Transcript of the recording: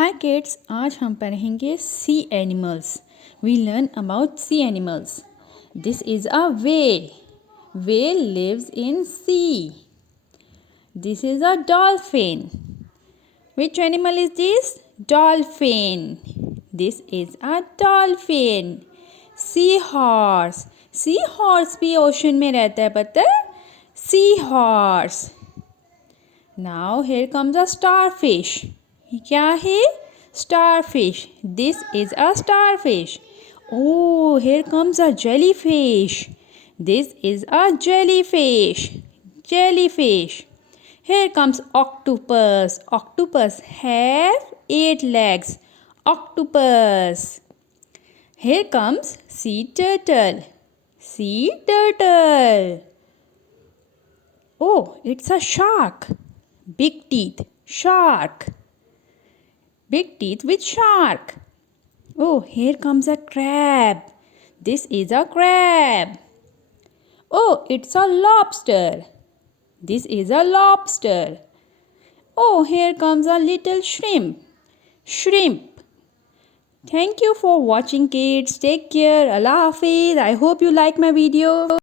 हाय kids, आज हम पढ़ेंगे sea animals. We learn about sea animals. This is a whale. Whale lives in sea. This is a dolphin. Which animal is this? Dolphin. This is a dolphin. Seahorse. Seahorse भी ocean में रहता है, पता है? Seahorse. Now here comes a starfish. ये क्या है? Starfish. This is a starfish. Oh, here comes a jellyfish. This is a jellyfish. Jellyfish. Here comes octopus. Octopus have 8 legs. Octopus. Here comes sea turtle. Sea turtle. Oh, it's a shark. Big teeth. Shark. Big teeth with shark. Oh, here comes a crab. This is a crab. Oh, it's a lobster. This is a lobster. Oh, here comes a little shrimp. Shrimp. Thank you for watching, kids. Take care. Allah Hafiz. I hope you like my video.